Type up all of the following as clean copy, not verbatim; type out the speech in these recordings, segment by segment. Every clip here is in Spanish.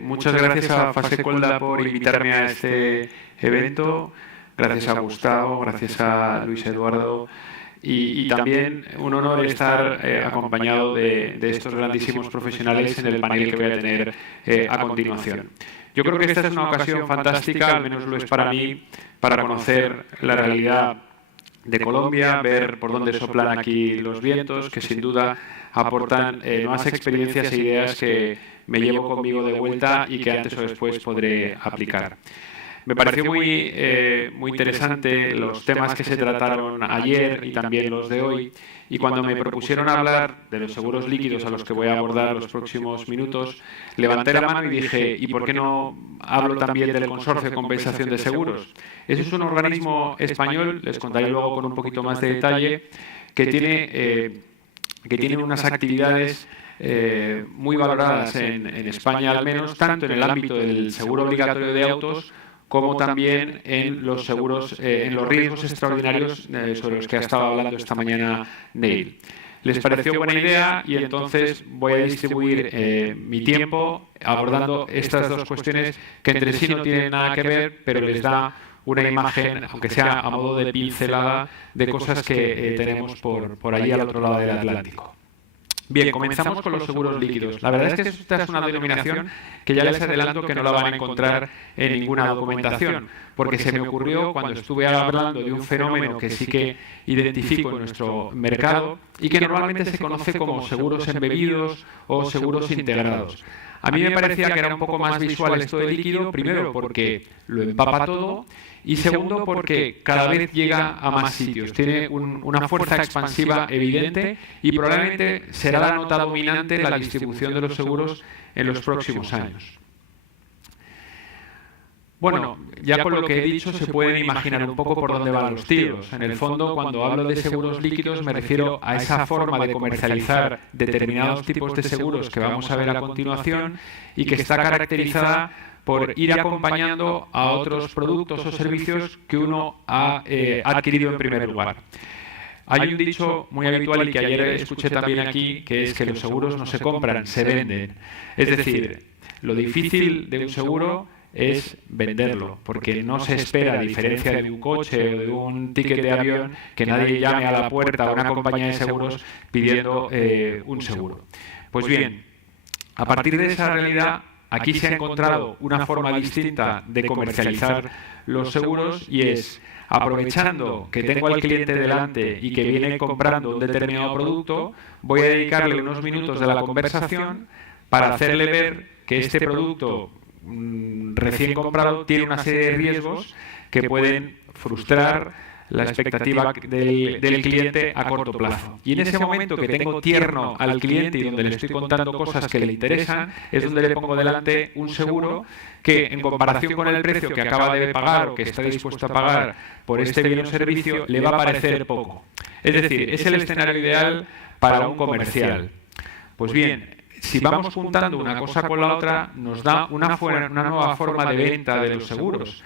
Muchas gracias a Fasecolda por invitarme a este evento. Gracias a Gustavo, gracias a Luis Eduardo. Y también un honor estar acompañado de estos grandísimos profesionales en el panel que voy a tener a continuación. Yo creo que esta es una ocasión fantástica, al menos lo es para mí, para conocer la realidad de Colombia, ver por dónde soplan aquí los vientos, que sin duda aportan nuevas experiencias e ideas que me llevo conmigo de vuelta y que antes o después podré aplicar. Me pareció muy interesante los temas que se trataron ayer y también los de hoy, y cuando me propusieron hablar de los seguros líquidos a los que voy a abordar los próximos minutos, levanté la mano y dije, ¿y por qué no hablo también del Consorcio de Compensación de Seguros? Ese es un organismo español, les contaré luego con un poquito más de detalle, que tiene unas actividades muy valoradas en España, al menos, tanto en el ámbito del seguro obligatorio de autos como también en los seguros, en los riesgos extraordinarios sobre los que ha estado hablando esta mañana Neil. Les pareció buena idea y entonces voy a distribuir mi tiempo abordando estas dos cuestiones que entre sí no tienen nada que ver, pero les da una imagen, aunque sea a modo de pincelada, de cosas que tenemos por allí al otro lado del Atlántico. Bien, comenzamos con los seguros líquidos. La verdad es que esta es una denominación que ya les adelanto que no la van a encontrar en ninguna documentación, porque se me ocurrió cuando estuve hablando de un fenómeno que sí que identifico en nuestro mercado y que normalmente se conoce como seguros embebidos o seguros integrados. A mí me parecía que era un poco más visual esto de líquido, primero porque lo empapa todo y segundo porque cada vez llega a más sitios, tiene una fuerza expansiva evidente y probablemente será la nota dominante en la distribución de los seguros en los próximos años. Bueno, ya con lo que he dicho se pueden imaginar un poco por dónde van los tiros. En el fondo, cuando hablo de seguros líquidos me refiero a esa forma de comercializar determinados tipos de seguros que vamos a ver a continuación y que está caracterizada por ir acompañando a otros productos o servicios que uno ha adquirido en primer lugar. Hay un dicho muy habitual y que ayer escuché también aquí, que es que los seguros no se compran, se venden. Es decir, lo difícil de un seguro es venderlo, porque no se espera, a diferencia de un coche o de un ticket de avión, que nadie llame a la puerta a una compañía de seguros pidiendo un seguro. Pues bien, a partir de esa realidad, aquí se ha encontrado una forma distinta de comercializar los seguros y es, aprovechando que tengo al cliente delante y que viene comprando un determinado producto, voy a dedicarle unos minutos de la conversación para hacerle ver que este producto recién comprado tiene una serie de riesgos que pueden frustrar la expectativa del cliente a corto plazo. Y en ese momento que tengo tierno al cliente y donde le estoy contando cosas que le interesan, es donde le pongo delante un seguro que, en comparación con el precio que acaba de pagar o que está dispuesto a pagar por este bien o servicio, le va a parecer poco. Es decir, es el escenario ideal para un comercial. Pues bien, si vamos juntando una cosa con la otra, nos da una nueva forma de venta de los seguros.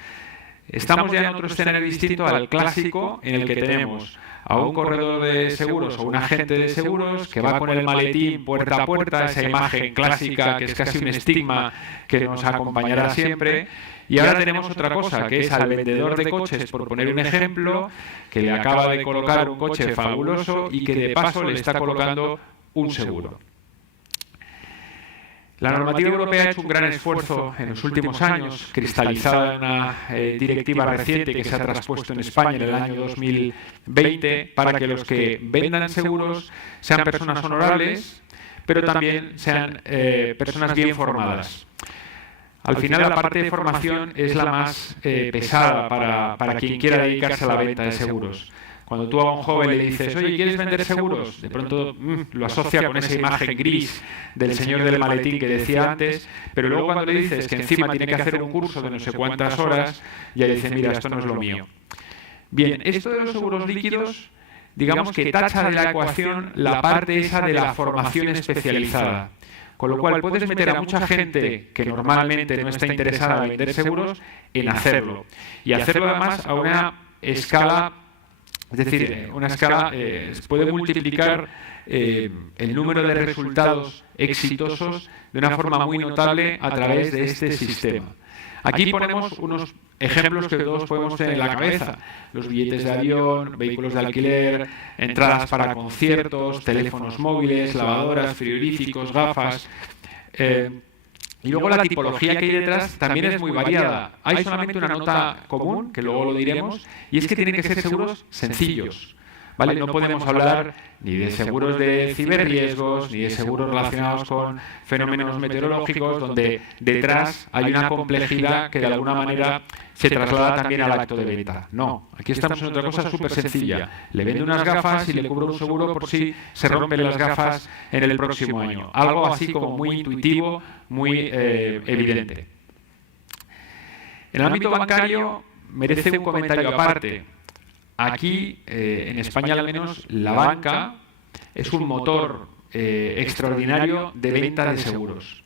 Estamos ya en otro escenario distinto al clásico, en el que tenemos a un corredor de seguros o un agente de seguros que va con el maletín puerta a puerta, esa imagen clásica que es casi un estigma que nos acompañará siempre. Y ahora tenemos otra cosa, que es al vendedor de coches, por poner un ejemplo, que le acaba de colocar un coche fabuloso y que de paso le está colocando un seguro. La normativa europea ha hecho un gran esfuerzo en los últimos años, cristalizada en una directiva reciente que se ha traspuesto en España en el año 2020, para que los que vendan seguros sean personas honorables, pero también sean personas bien formadas. Al final, la parte de formación es la más pesada para quien quiera dedicarse a la venta de seguros. Cuando tú a un joven le dices, oye, ¿quieres vender seguros? De pronto lo asocia con esa imagen gris del señor del maletín que decía antes, pero luego cuando le dices que encima tiene que hacer un curso de no sé cuántas horas, ya dice, mira, esto no es lo mío. Bien, esto de los seguros líquidos, digamos que tacha de la ecuación la parte esa de la formación especializada. Con lo cual puedes meter a mucha gente que normalmente no está interesada en vender seguros en hacerlo. Y hacerlo además a una escala. Es decir, una escala puede multiplicar el número de resultados exitosos de una forma muy notable a través de este sistema. Aquí ponemos unos ejemplos que todos podemos tener en la cabeza: los billetes de avión, vehículos de alquiler, entradas para conciertos, teléfonos móviles, lavadoras, frigoríficos, gafas. Y luego la tipología que hay detrás también es muy variada. Hay solamente una nota común, que luego lo diremos, y es que tienen que ser seguros sencillos. ¿Vale? No podemos hablar ni de seguros de ciberriesgos, ni de seguros relacionados con fenómenos meteorológicos, donde detrás hay una complejidad que de alguna manera se traslada también al acto de venta. No, aquí estamos en otra cosa súper sencilla. Le vendo unas gafas y le cubro un seguro por si se rompen las gafas en el próximo año. Algo así como muy intuitivo, muy evidente. En el ámbito bancario merece un comentario aparte. Aquí, en España al menos, la banca es un motor extraordinario de venta de seguros.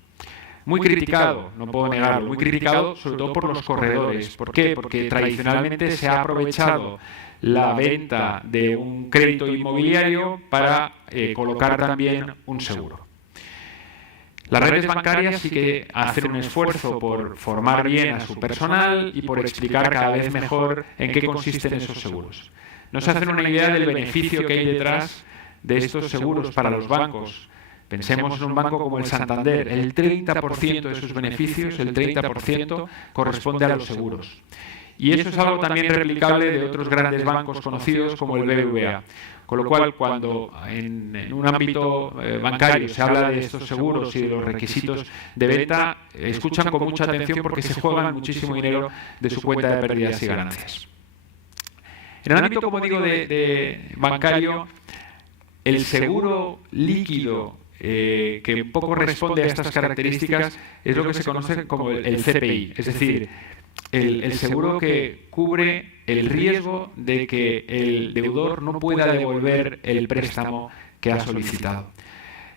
Muy criticado, no puedo negarlo, muy criticado sobre todo por los corredores. ¿Por qué? Porque tradicionalmente se ha aprovechado la venta de un crédito inmobiliario para colocar también un seguro. Las redes bancarias sí que hacen un esfuerzo por formar bien a su personal y por explicar cada vez mejor en qué consisten esos seguros. No se hacen una idea del beneficio que hay detrás de estos seguros para los bancos. Pensemos en un banco como el Santander. El 30% de sus beneficios, el 30%, corresponde a los seguros. Y eso es algo también replicable de otros grandes bancos conocidos como el BBVA. Con lo cual, cuando en un ámbito bancario se habla de estos seguros y de los requisitos de venta, escuchan con mucha atención porque se juegan muchísimo dinero de su cuenta de pérdidas y ganancias. En el ámbito, como digo, de bancario, el seguro líquido que un poco responde a estas características es lo que se conoce como el CPI, es decir, el seguro que cubre el riesgo de que el deudor no pueda devolver el préstamo que ha solicitado.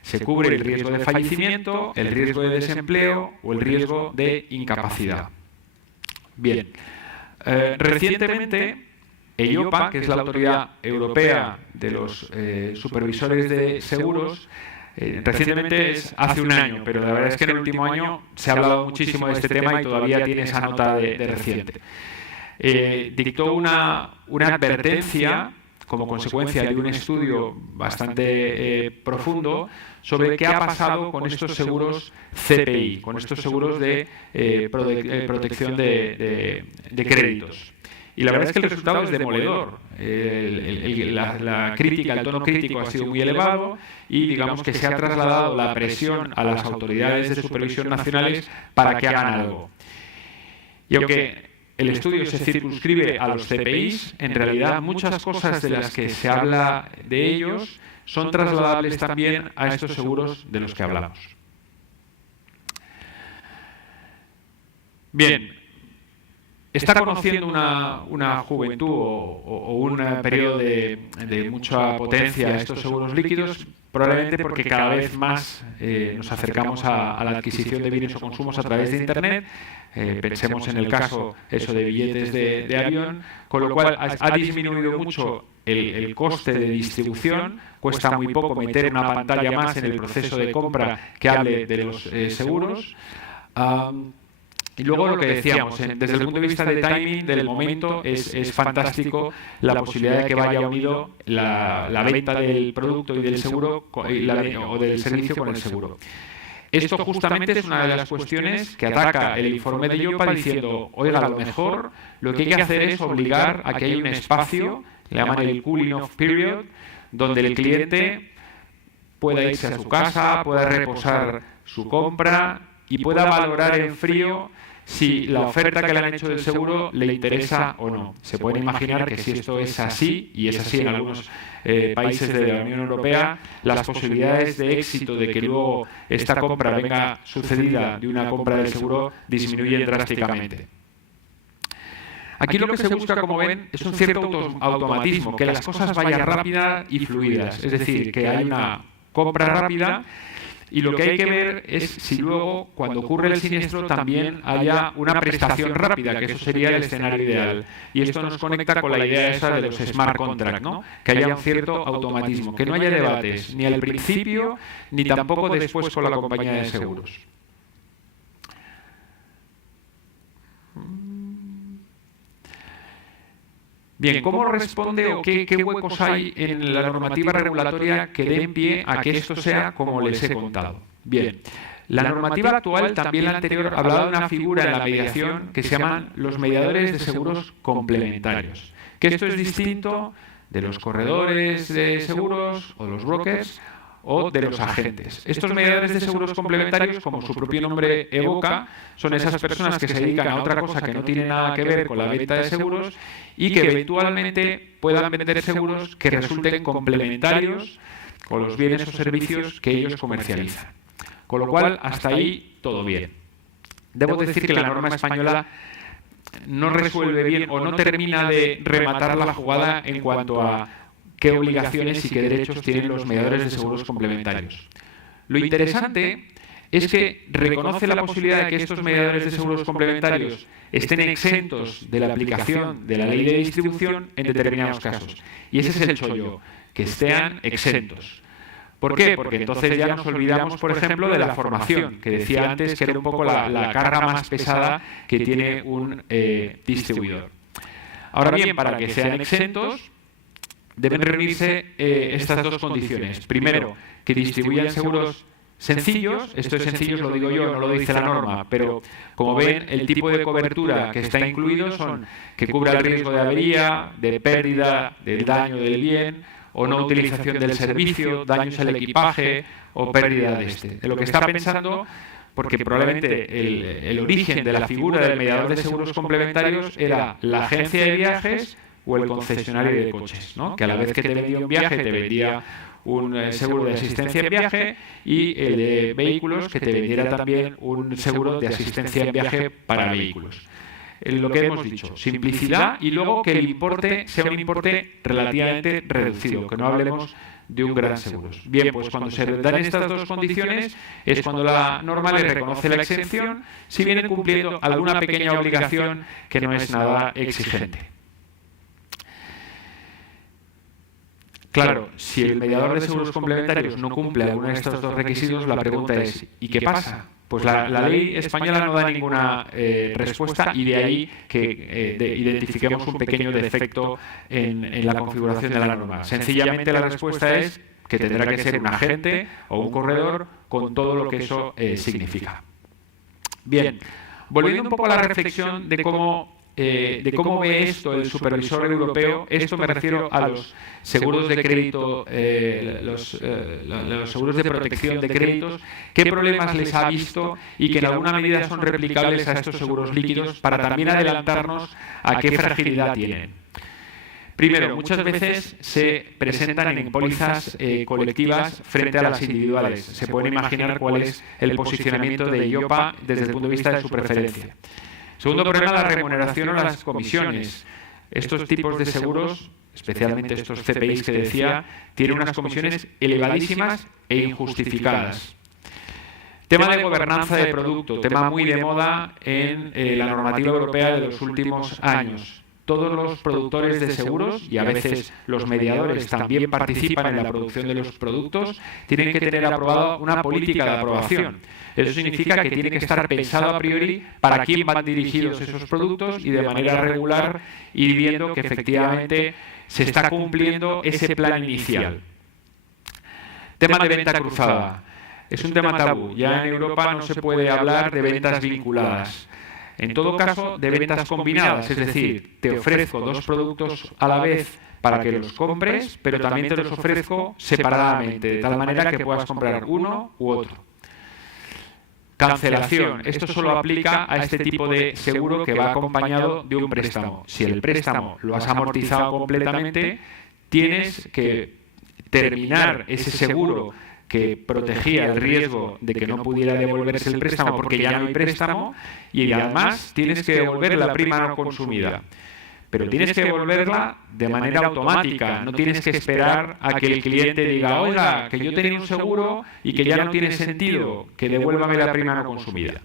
Se cubre el riesgo de fallecimiento, el riesgo de desempleo o el riesgo de incapacidad. Bien, recientemente EIOPA, que es la Autoridad Europea de los Supervisores de Seguros, recientemente es hace un año, pero la verdad es que en el último año se ha hablado muchísimo de este tema y todavía tiene esa nota de reciente. Dictó una advertencia como consecuencia de un estudio bastante profundo sobre qué ha pasado con estos seguros CPI, con estos seguros de protección de créditos. Y la verdad es que el resultado es demoledor. La crítica, el tono crítico ha sido muy elevado y digamos que se ha trasladado la presión a las autoridades de supervisión nacionales para que hagan algo. Y aunque el estudio se circunscribe a los CPIs, en realidad muchas cosas de las que se habla de ellos son trasladables también a estos seguros de los que hablamos. Bien. Está conociendo una juventud o un periodo de mucha potencia estos seguros líquidos, probablemente porque cada vez más nos acercamos a la adquisición de bienes o consumos a través de Internet. Pensemos en el caso de billetes de avión, con lo cual ha disminuido mucho el coste de distribución, cuesta muy poco meter una pantalla más en el proceso de compra que hable de los seguros. Y luego lo que decíamos, desde el punto de vista de timing, del momento, es fantástico la posibilidad de que vaya unido la venta del producto y del seguro o del servicio con el seguro. Esto justamente es una de las cuestiones que ataca el informe de EIOPA diciendo, oiga, a lo mejor lo que hay que hacer es obligar a que haya un espacio, le llaman el cooling off period, donde el cliente pueda irse a su casa, pueda reposar su compra y pueda valorar en frío si la oferta que le han hecho del seguro le interesa o no. Se pueden imaginar que si esto es así, y es así en algunos países de la Unión Europea, las posibilidades de éxito de que luego esta compra venga sucedida de una compra del seguro disminuyen drásticamente. Aquí lo que se busca, como ven, es un cierto automatismo, que las cosas vayan rápidas y fluidas, es decir, que haya una compra rápida Y lo que hay que ver es si luego, cuando ocurre el siniestro, también haya una prestación rápida, que eso sería el escenario ideal. Y esto nos conecta con la idea esa de los smart contracts, ¿no? Que haya un cierto automatismo, que no haya debates, ni al principio, ni tampoco después con la compañía de seguros. Bien, ¿cómo responde o qué huecos hay en la normativa regulatoria que den pie a que esto sea como les he contado? Bien, la normativa actual, también la anterior, hablaba de una figura en la mediación que se llaman los mediadores de seguros complementarios. Que esto es distinto de los corredores de seguros o de los brokers o de los agentes. Estos mediadores de seguros complementarios, como su propio nombre evoca, son esas personas que se dedican a otra cosa que no tiene nada que ver con la venta de seguros y que eventualmente puedan vender seguros que resulten complementarios con los bienes o servicios que ellos comercializan. Con lo cual, hasta ahí, todo bien. Debo decir que la norma española no resuelve bien o no termina de rematar la jugada en cuanto a qué obligaciones y qué derechos tienen los mediadores de seguros complementarios. Lo interesante es que reconoce la posibilidad de que estos mediadores de seguros complementarios estén exentos de la aplicación de la ley de distribución en determinados casos. Y ese es el chollo, que estén exentos. ¿Por qué? Porque entonces ya nos olvidamos, por ejemplo, de la formación, que decía antes que era un poco la carga más pesada que tiene un distribuidor. Ahora bien, para que sean exentos, deben reunirse estas dos condiciones. Primero, que distribuyan seguros sencillos. Esto es sencillos, lo digo yo, no lo dice la norma, pero como ven, el tipo de cobertura que está incluido son que cubra el riesgo de avería, de pérdida, del daño del bien, o no utilización del servicio, daños al equipaje o pérdida de este. De lo que está pensando, porque probablemente el origen de la figura del mediador de seguros complementarios era la agencia de viajes o el concesionario de coches, ¿no? Que a la vez que te vendía un viaje te vendía un seguro de asistencia en viaje y el de vehículos que te vendiera también un seguro de asistencia en viaje para vehículos. Lo que hemos dicho, simplicidad y luego que el importe sea un importe relativamente reducido, que no hablemos de un gran seguro. Bien, pues cuando se dan estas dos condiciones es cuando la norma le reconoce la exención si vienen cumpliendo alguna pequeña obligación que no es nada exigente. Claro, si el mediador de seguros complementarios no cumple alguno de estos dos requisitos, la pregunta es ¿y qué pasa? Pues la ley española no da ninguna respuesta y de ahí que identifiquemos un pequeño defecto en la configuración de la norma. Sencillamente la respuesta es que tendrá que ser un agente o un corredor con todo lo que eso significa. Bien, volviendo un poco a la reflexión de cómo ve esto el supervisor europeo, esto me refiero a los seguros de crédito, los seguros de protección de créditos, qué problemas les ha visto y que en alguna medida son replicables a estos seguros líquidos para también adelantarnos a qué fragilidad tienen. Primero, muchas veces se presentan en pólizas colectivas frente a las individuales. Se pueden imaginar cuál es el posicionamiento de IOPA desde el punto de vista de su preferencia. Segundo problema, la remuneración o las comisiones. Estos tipos de seguros, especialmente estos CPIs que decía, tienen unas comisiones elevadísimas e injustificadas. Tema de gobernanza de producto, tema muy de moda en la normativa europea de los últimos años. Todos los productores de seguros, y a veces los mediadores también participan en la producción de los productos, tienen que tener aprobada una política de aprobación. Eso significa que tiene que estar pensado a priori para quién van dirigidos esos productos y de manera regular ir viendo que efectivamente se está cumpliendo ese plan inicial. Tema de venta cruzada. Es un tema tabú. Ya en Europa no se puede hablar de ventas vinculadas. En todo caso, de ventas combinadas, es decir, te ofrezco dos productos a la vez para que los compres, pero también te los ofrezco separadamente, de tal manera que puedas comprar uno u otro. Cancelación. Esto solo aplica a este tipo de seguro que va acompañado de un préstamo. Si el préstamo lo has amortizado completamente, tienes que terminar ese seguro que protegía el riesgo de que no pudiera devolverse el préstamo porque ya no hay préstamo y además tienes que devolver la prima no consumida. pero tienes que devolverla de manera automática, no tienes que esperar a que el cliente diga, oiga, que yo tenía un seguro y que ya no tiene sentido, que devuélvame la prima no consumida.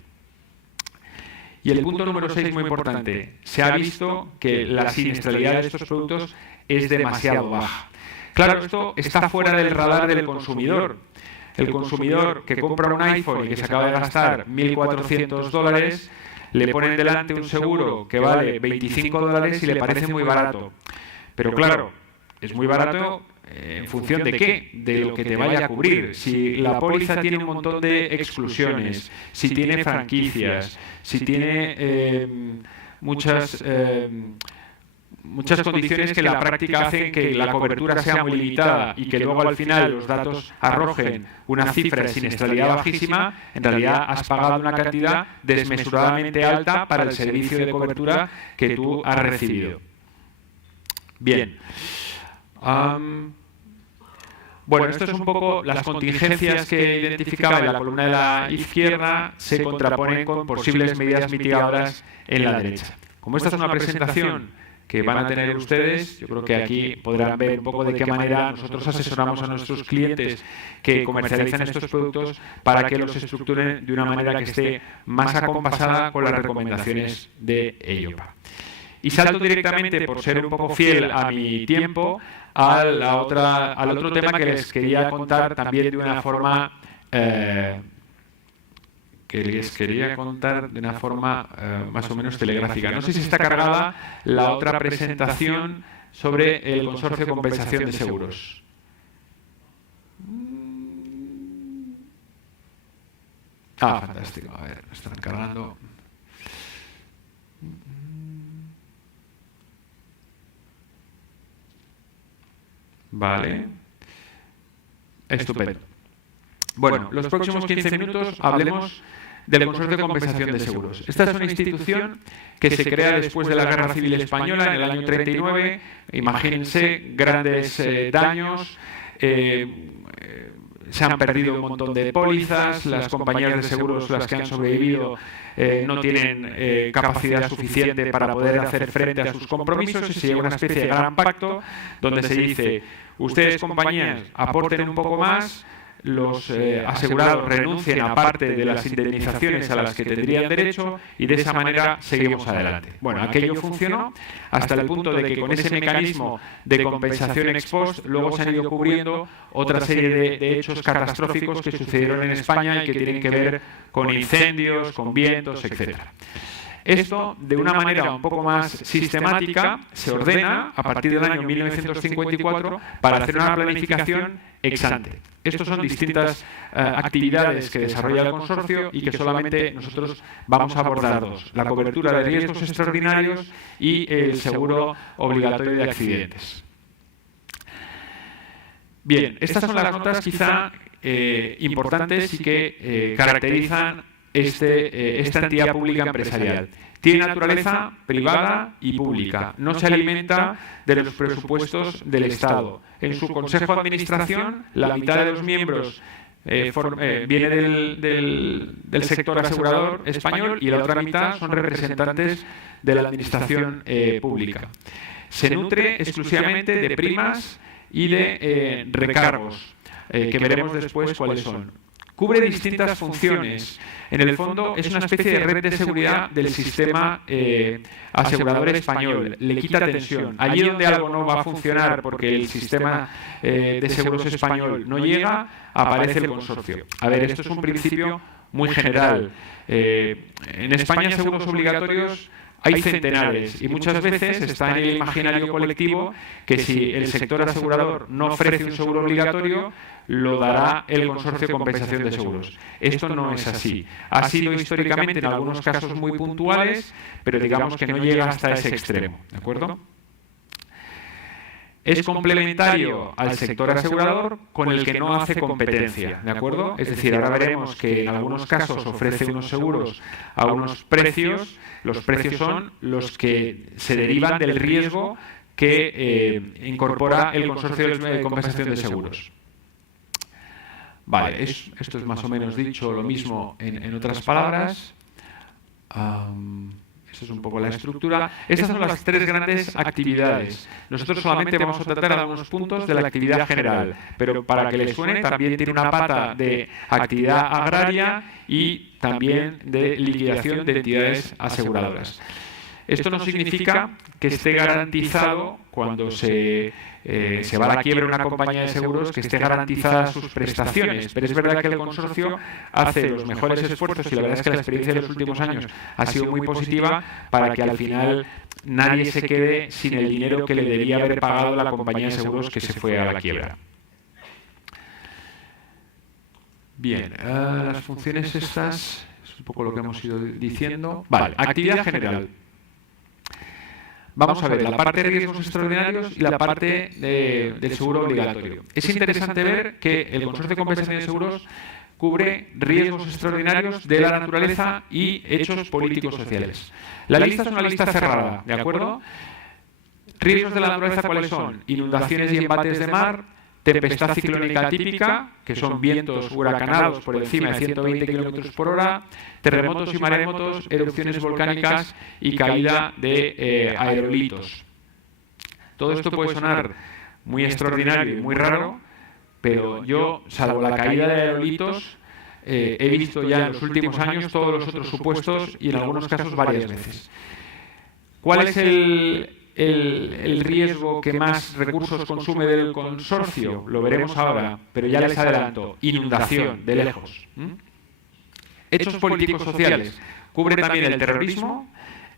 Y el punto número 6, muy importante, se ha visto que la siniestralidad de estos productos es demasiado baja. Claro, esto está fuera del radar del consumidor. El consumidor que compra un iPhone y que se acaba de gastar $1.400, le ponen delante un seguro que vale $25 y le parece muy barato. Pero claro, es muy barato en función de qué, de lo que te vaya a cubrir. Si la póliza tiene un montón de exclusiones, si tiene franquicias, si tiene muchas condiciones que en la práctica hacen que la cobertura sea muy limitada y que luego al final los datos arrojen una cifra de siniestralidad bajísima, en realidad has pagado una cantidad desmesuradamente alta para el servicio de cobertura que tú has recibido. Bien. Bueno, esto es un poco las contingencias que identificaba en la columna de la izquierda se contraponen con posibles medidas mitigadoras en la derecha. Como esta es una presentación que van a tener ustedes, yo creo que aquí podrán ver un poco de qué manera nosotros asesoramos a nuestros clientes que comercializan estos productos para que los estructuren de una manera que esté más acompasada con las recomendaciones de EIOPA. Y salto directamente, por ser un poco fiel a mi tiempo, al otro tema que les quería contar también de una forma más o menos telegráfica. No sé si está cargada la otra presentación sobre el consorcio de compensación de seguros. Fantástico. A ver, están cargando. Vale. Estupendo. Bueno, los próximos 15 minutos hablemos del Consorcio de Compensación de Seguros. Esta es una institución que se crea después de la Guerra Civil Española en el año 39. Imagínense grandes daños. Se han perdido un montón de pólizas, las compañías de seguros, las que han sobrevivido, no tienen capacidad suficiente para poder hacer frente a sus compromisos y se llega a una especie de gran pacto donde se dice, ustedes compañías aporten un poco más, los asegurados renuncien a parte de las indemnizaciones a las que tendrían derecho y de esa manera seguimos adelante. Bueno, aquello funcionó hasta el punto de que con ese mecanismo de compensación ex post luego se han ido cubriendo otra serie de hechos catastróficos que sucedieron en España y que tienen que ver con incendios, con vientos, etcétera. Esto, de una manera un poco más sistemática, se ordena a partir del año 1954 para hacer una planificación ex ante. Estos son distintas actividades que desarrolla el consorcio y que solamente nosotros vamos a abordar dos. La cobertura de riesgos extraordinarios y el seguro obligatorio de accidentes. Bien, estas son las notas quizá importantes y que caracterizan esta entidad pública empresarial. Tiene naturaleza privada y pública. No se alimenta de los presupuestos del Estado. En su Consejo de Administración, la mitad de los miembros viene del sector asegurador español y la otra mitad son representantes de la Administración pública. Se nutre exclusivamente de primas y de recargos, que veremos después cuáles son. Cubre distintas funciones. En el fondo es una especie de red de seguridad del sistema asegurador español. Le quita tensión. Allí donde algo no va a funcionar porque el sistema de seguros español no llega, aparece el consorcio. A ver, esto es un principio muy general. En España, seguros obligatorios hay centenares y muchas veces está en el imaginario colectivo que si el sector asegurador no ofrece un seguro obligatorio, lo dará el Consorcio de Compensación de Seguros. Esto no es así. Ha sido históricamente en algunos casos muy puntuales, pero digamos que no llega hasta ese extremo. ¿De acuerdo? Es complementario al sector asegurador con el que no hace competencia, ¿de acuerdo? Es decir, ahora veremos que en algunos casos ofrece unos seguros a unos precios. Los precios son los que se derivan del riesgo que incorpora el Consorcio de Compensación de Seguros. Vale, esto es más o menos dicho lo mismo en otras palabras. Esa es un poco la estructura. Estas son las tres grandes actividades. Nosotros solamente vamos a tratar algunos puntos de la actividad general, pero para que les suene, también tiene una pata de actividad agraria y también de liquidación de entidades aseguradoras. Esto no significa que esté garantizado cuando se va a la quiebra una compañía de seguros, que esté garantizadas sus prestaciones, pero es verdad que el consorcio hace los mejores esfuerzos y la verdad es que la experiencia de los últimos años ha sido muy positiva para que al final nadie se quede sin el dinero que le debía haber pagado la compañía de seguros que se fue a la quiebra. Bien, las funciones estas, es un poco lo que hemos ido diciendo. Vale, actividad general. Vamos a ver la parte de riesgos extraordinarios y la parte del seguro obligatorio. Es interesante ver que el Consorcio de Compensación de Seguros cubre riesgos extraordinarios de la naturaleza y hechos políticos sociales. La lista es una lista cerrada, ¿de acuerdo? Riesgos de la naturaleza, ¿cuáles son? Inundaciones y embates de mar, tempestad ciclónica típica, que son vientos huracanados por encima de 120 km por hora, terremotos y maremotos, erupciones volcánicas y caída de aerolitos. Todo esto puede sonar muy extraordinario y muy raro, pero yo, salvo la caída de aerolitos, he visto ya en los últimos años todos los otros supuestos y en algunos casos varias veces. ¿Cuál es el riesgo que más recursos consume del consorcio? Lo veremos ahora, pero ya les adelanto. Inundación, de lejos. Hechos políticos sociales. Cubre también el terrorismo,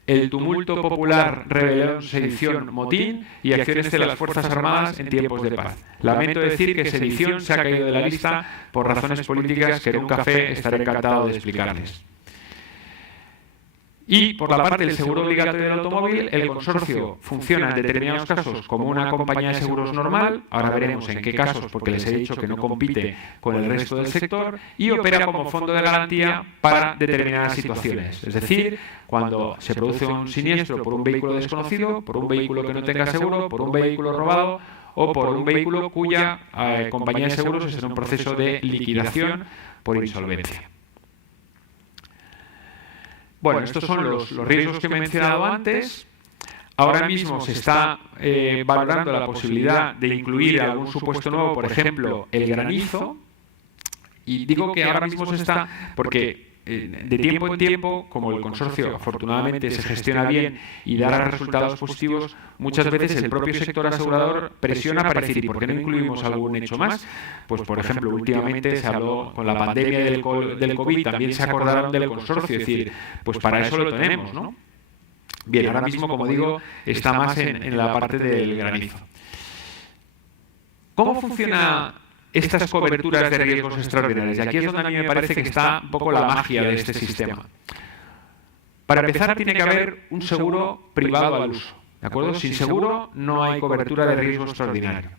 el tumulto popular, rebelión, sedición, motín y acciones de las Fuerzas Armadas en tiempos de paz. Lamento decir que sedición se ha caído de la lista por razones políticas que en un café estaré encantado de explicarles. Y por la parte del seguro obligatorio del automóvil, el consorcio funciona en determinados casos como una compañía de seguros normal, ahora veremos en qué casos porque les he dicho que no compite con el resto del sector, y opera como fondo de garantía para determinadas situaciones. Es decir, cuando se produce un siniestro por un vehículo desconocido, por un vehículo que no tenga seguro, por un vehículo robado o por un vehículo cuya compañía de seguros está en un proceso de liquidación por insolvencia. Bueno, estos son los riesgos que he mencionado antes. Ahora mismo se está valorando la posibilidad de incluir algún supuesto nuevo, por ejemplo, el granizo. Y digo que ahora mismo se está porque de tiempo en tiempo, como el consorcio afortunadamente se gestiona bien y da resultados positivos, muchas veces el propio sector asegurador presiona para decir, ¿y por qué no incluimos algún hecho más? Pues, por ejemplo, últimamente se habló con la pandemia del COVID, también se acordaron del consorcio, es decir, pues para eso lo tenemos, ¿no? Bien, ahora mismo, como digo, está más en la parte del granizo. ¿Cómo funciona estas coberturas de riesgos extraordinarios? Y aquí es donde a mí me parece que está un poco la magia de este sistema. Para empezar, tiene que haber un seguro privado al uso, ¿de acuerdo? Sin seguro no hay cobertura de riesgo extraordinario.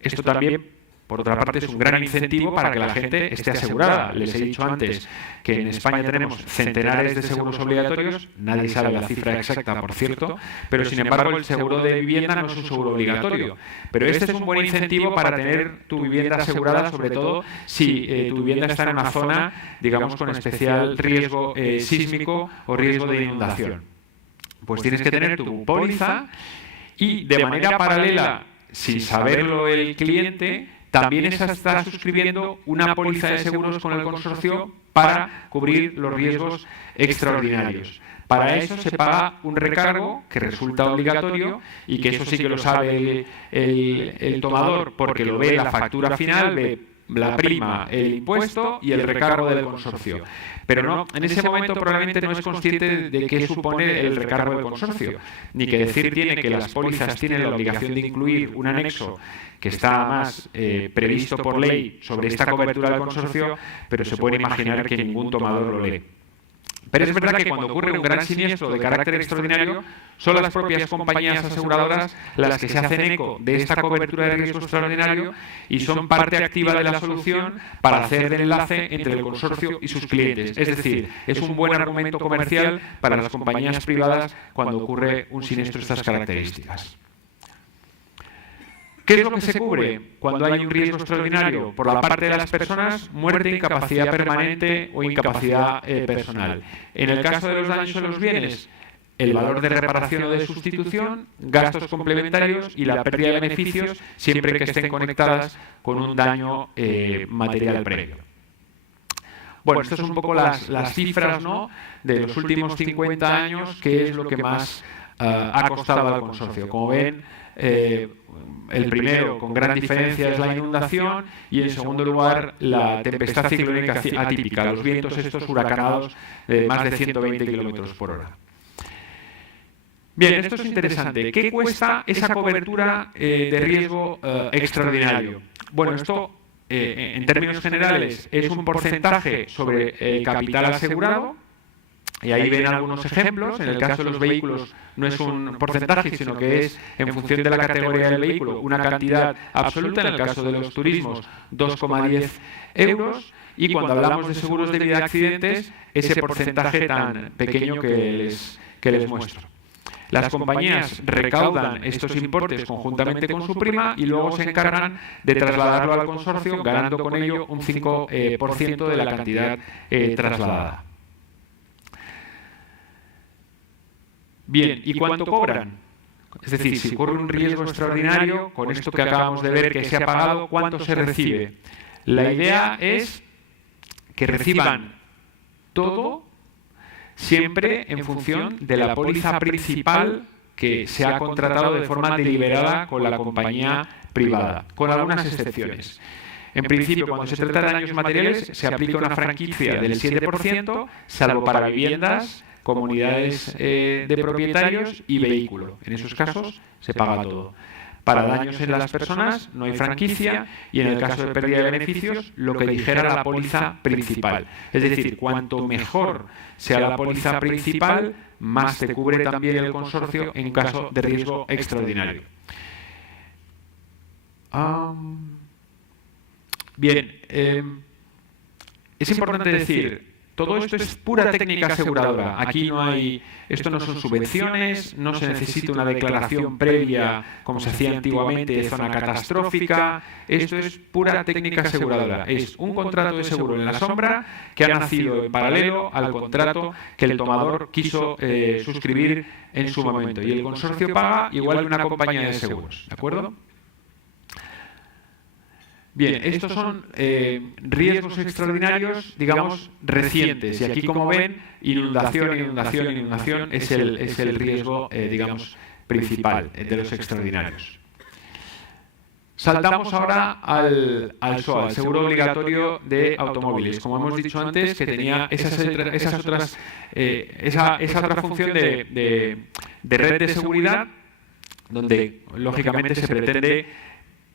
Esto también, por otra parte, es un gran incentivo para que la gente esté asegurada. Les he dicho antes que en España tenemos centenares de seguros obligatorios, nadie sabe la cifra exacta, por cierto, pero sin embargo el seguro de vivienda no es un seguro obligatorio. Pero este es un buen incentivo para tener tu vivienda asegurada, sobre todo si tu vivienda está en una zona, digamos, con especial riesgo sísmico o riesgo de inundación. Pues tienes que tener tu póliza y de manera paralela, sin saberlo el cliente, también está suscribiendo una póliza de seguros con el consorcio para cubrir los riesgos extraordinarios. Para eso se paga un recargo que resulta obligatorio y que eso sí que lo sabe el tomador porque lo ve en la factura final, ve la prima, el impuesto y el recargo del consorcio. Pero no, en ese momento probablemente no es consciente de qué supone el recargo del consorcio, ni que decir tiene que las pólizas tienen la obligación de incluir un anexo que está más previsto por ley sobre esta cobertura del consorcio, pero se puede imaginar que ningún tomador lo lee. Pero es verdad que cuando ocurre un gran siniestro de carácter extraordinario, son las propias compañías aseguradoras las que se hacen eco de esta cobertura de riesgo extraordinario y son parte activa de la solución para hacer el enlace entre el consorcio y sus clientes. Es decir, es un buen argumento comercial para las compañías privadas cuando ocurre un siniestro de estas características. ¿Qué es lo que se cubre cuando hay un riesgo extraordinario? Por la parte de las personas, muerte, incapacidad permanente o incapacidad personal. En el caso de los daños en los bienes, el valor de reparación o de sustitución, gastos complementarios y la pérdida de beneficios siempre que estén conectadas con un daño material previo. Bueno, estas son un poco las cifras, ¿no?, de los últimos 50 años, que es lo que más ha costado al consorcio. Como ven, el primero, con gran diferencia, es la inundación, y en segundo lugar, la tempestad ciclónica atípica, los vientos estos huracanados de más de 120 kilómetros por hora. Bien, esto es interesante. ¿Qué cuesta esa cobertura de riesgo extraordinario? Bueno, esto, en términos generales, es un porcentaje sobre el capital asegurado, y ahí ven algunos ejemplos. En el caso de los vehículos no es un porcentaje, sino que es, en función de la categoría del vehículo, una cantidad absoluta. En el caso de los turismos, 2,10 euros. Y cuando hablamos de seguros de vida y accidentes, ese porcentaje tan pequeño que les muestro. Las compañías recaudan estos importes conjuntamente con su prima y luego se encargan de trasladarlo al consorcio, ganando con ello un 5% de la cantidad trasladada. Bien, ¿y cuánto cobran? Es decir, si ocurre un riesgo extraordinario, con esto que acabamos de ver que se ha pagado, ¿cuánto se recibe? La idea es que reciban todo siempre en función de la póliza principal que se ha contratado de forma deliberada con la compañía privada, con algunas excepciones. En principio, cuando se trata de daños materiales, se aplica una franquicia del 7%, salvo para viviendas, comunidades de propietarios y vehículo. En esos casos se paga todo. Para daños en las personas no hay franquicia, y en el caso de pérdida de beneficios, lo que dijera la póliza principal. Es decir, cuanto mejor sea la póliza principal, más te cubre también el consorcio en caso de riesgo extraordinario. Bien, es importante decir, todo esto es pura técnica aseguradora. Aquí no hay, esto no son subvenciones, no se necesita una declaración previa como se hacía antiguamente de zona catastrófica. Esto es pura técnica aseguradora. Es un contrato de seguro en la sombra que ha nacido en paralelo al contrato que el tomador quiso suscribir en su momento. Y el consorcio paga igual que una compañía de seguros. ¿De acuerdo? Bien, estos son riesgos extraordinarios, digamos, recientes. Y aquí, como ven, inundación es el riesgo, digamos, principal de los extraordinarios. Saltamos ahora al SOA, al seguro obligatorio de automóviles. Como hemos dicho antes, que tenía esa otra función de red de seguridad, donde, lógicamente, se pretende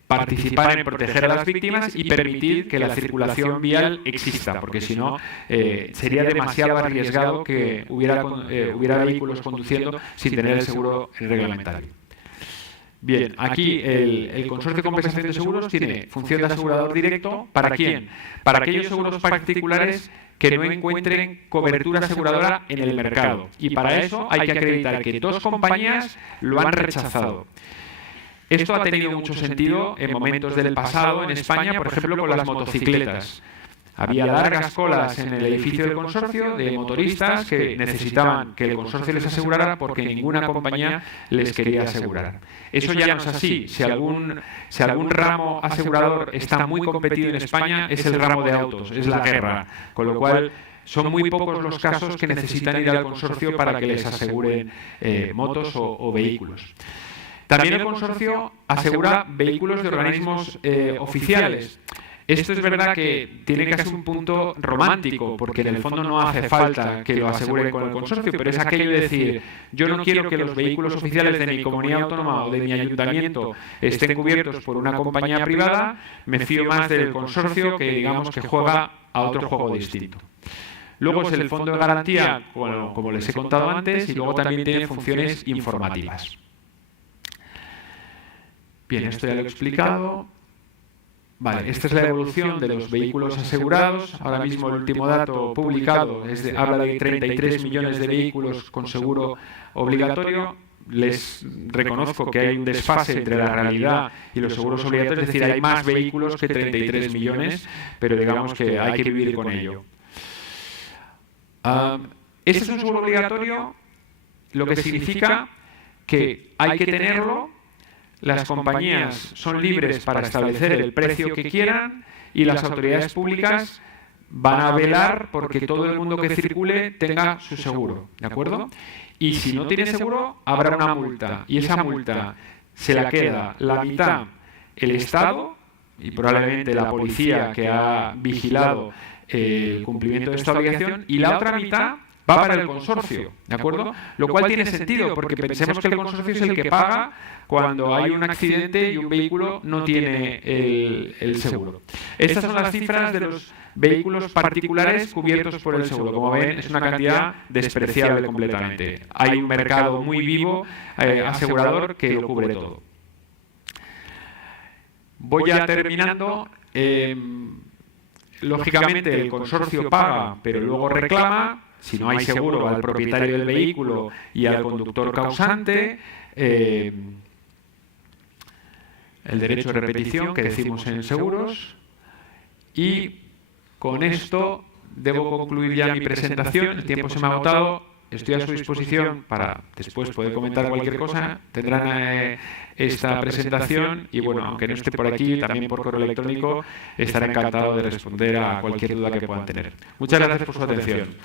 participar en proteger a las víctimas y permitir que la circulación vial exista, porque si no sería demasiado arriesgado que hubiera vehículos conduciendo sin tener el seguro reglamentario. Bien, aquí el Consorcio de Compensación de Seguros tiene función de asegurador directo. ¿Para quién? Para aquellos seguros particulares que no encuentren cobertura aseguradora en el mercado. Y para eso hay que acreditar que 2 compañías lo han rechazado. Esto ha tenido mucho sentido en momentos del pasado en España, por ejemplo, con las motocicletas. Había largas colas en el edificio del consorcio de motoristas que necesitaban que el consorcio les asegurara porque ninguna compañía les quería asegurar. Eso ya no es así. Si algún ramo asegurador está muy competido en España, es el ramo de autos, es la guerra. Con lo cual, son muy pocos los casos que necesitan ir al consorcio para que les aseguren motos o vehículos. También el consorcio asegura vehículos de organismos oficiales. Esto es verdad que tiene casi un punto romántico, porque en el fondo no hace falta que lo aseguren con el consorcio, pero es aquello de decir, yo no quiero que los vehículos oficiales de mi comunidad autónoma o de mi ayuntamiento estén cubiertos por una compañía privada, me fío más del consorcio que, digamos, que juega a otro juego distinto. Luego es el fondo de garantía, como les he contado antes, y luego también tiene funciones informativas. Bien, esto ya lo he explicado. Vale, esta es la evolución de los vehículos asegurados. Ahora mismo el último dato publicado habla de 33 millones de vehículos con seguro obligatorio. Les reconozco que hay un desfase entre la realidad y los seguros obligatorios, es decir, hay más vehículos que 33 millones, pero digamos que hay que vivir con ello. Este es un seguro obligatorio lo que significa que hay que tenerlo, las compañías son libres para establecer el precio que quieran y las autoridades públicas van a velar porque todo el mundo que circule tenga su seguro, ¿de acuerdo? Y si no tiene seguro, habrá una multa, y esa multa se la queda la mitad el Estado y probablemente la policía que ha vigilado el cumplimiento de esta obligación, y la otra mitad va para el consorcio, ¿de acuerdo? Lo cual tiene sentido, porque pensemos que el consorcio es el que paga cuando hay un accidente y un vehículo no tiene el seguro. Estas son las cifras de los vehículos particulares cubiertos por el seguro. Como ven, es una cantidad despreciable completamente. Hay un mercado muy vivo, asegurador, que lo cubre todo. Voy ya terminando. Lógicamente, el consorcio paga, pero luego reclama, si no hay seguro, al propietario del vehículo y al conductor causante. El derecho de repetición que decimos en seguros. Y con esto debo concluir ya mi presentación. El tiempo se me ha agotado. Estoy a su disposición para después poder comentar cualquier cosa. Tendrán esta presentación y, bueno, aunque no esté por aquí, también por correo electrónico, estaré encantado de responder a cualquier duda que puedan tener. Muchas gracias por su atención.